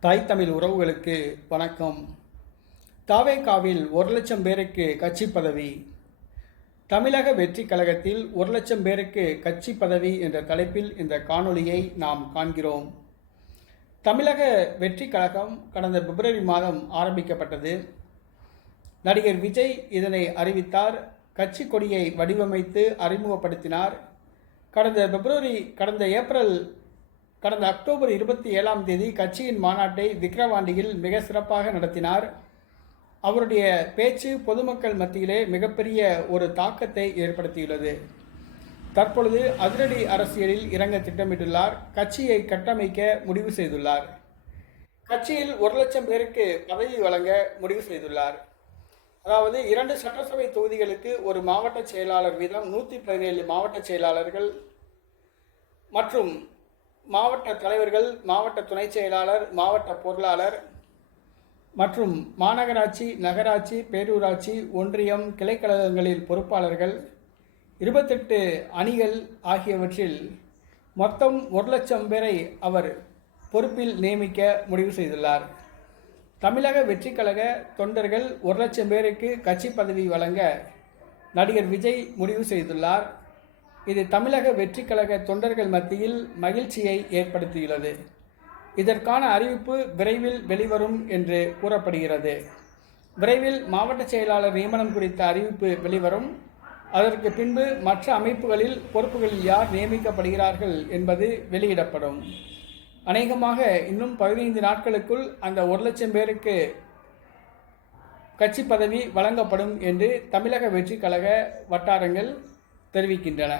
தாய் தமிழ் உறவுகளுக்கு வணக்கம். தாவேகாவில் ஒரு லட்சம் பேருக்கு கட்சி பதவி. தமிழக வெற்றி கழகத்தில் ஒரு லட்சம் பேருக்கு கட்சி பதவி என்ற தலைப்பில் இந்த காணொளியை நாம் காண்கிறோம். தமிழக வெற்றி கழகம் கடந்த பிப்ரவரி மாதம் ஆரம்பிக்கப்பட்டது. நடிகர் விஜய் இதனை அறிவித்தார். கட்சி கொடியை வடிவமைத்து அறிமுகப்படுத்தினார். கடந்த பிப்ரவரி கடந்த ஏப்ரல் கடந்த அக்டோபர் இருபத்தி ஏழாம் தேதி கட்சியின் மாநாட்டை விக்கிரவாண்டியில் மிக சிறப்பாக நடத்தினார். அவருடைய பேச்சு பொதுமக்கள் மத்தியிலே மிகப்பெரிய ஒரு தாக்கத்தை ஏற்படுத்தியுள்ளது. தற்பொழுது அதிரடி அரசியலில் இறங்க திட்டமிட்டுள்ளார். கட்சியை கட்டமைக்க முடிவு செய்துள்ளார். கட்சியில் ஒரு லட்சம் பேருக்கு பதவி வழங்க முடிவு செய்துள்ளார். அதாவது இரண்டு சட்டசபை தொகுதிகளுக்கு ஒரு மாவட்ட செயலாளர் வீதம் நூற்றி பதினேழு மாவட்ட செயலாளர்கள் மற்றும் மாவட்ட தலைவர்கள் மாவட்ட துணை செயலாளர் மாவட்ட பொருளாளர் மற்றும் மாநகராட்சி நகராட்சி பேரூராட்சி ஒன்றியம் கிளைக்கழகங்களில் பொறுப்பாளர்கள் இருபத்தெட்டு அணிகள் ஆகியவற்றில் மொத்தம் ஒரு லட்சம் பேரை அவர் பொறுப்பில் நியமிக்க முடிவு செய்துள்ளார். தமிழக வெற்றி கழக தொண்டர்கள் ஒரு லட்சம் பேருக்கு கட்சி பதவி வழங்க நடிகர் விஜய் முடிவு செய்துள்ளார். இது தமிழக வெற்றி கழக தொண்டர்கள் மத்தியில் மகிழ்ச்சியை ஏற்படுத்தியுள்ளது. இதற்கான அறிவிப்பு விரைவில் வெளிவரும் என்று கூறப்படுகிறது. விரைவில் மாவட்ட செயலாளர் நியமனம் குறித்த அறிவிப்பு வெளிவரும். அதற்கு பின்பு மற்ற அமைப்புகளில் பொறுப்புகளில் யார் நியமிக்கப்படுகிறார்கள் என்பது வெளியிடப்படும். அநேகமாக இன்னும் பதினைந்து நாட்களுக்குள் அந்த ஒரு லட்சம் பேருக்கு கட்சி பதவி வழங்கப்படும் என்று தமிழக வெற்றி கழக வட்டாரங்கள் தெரிவிக்கின்றன.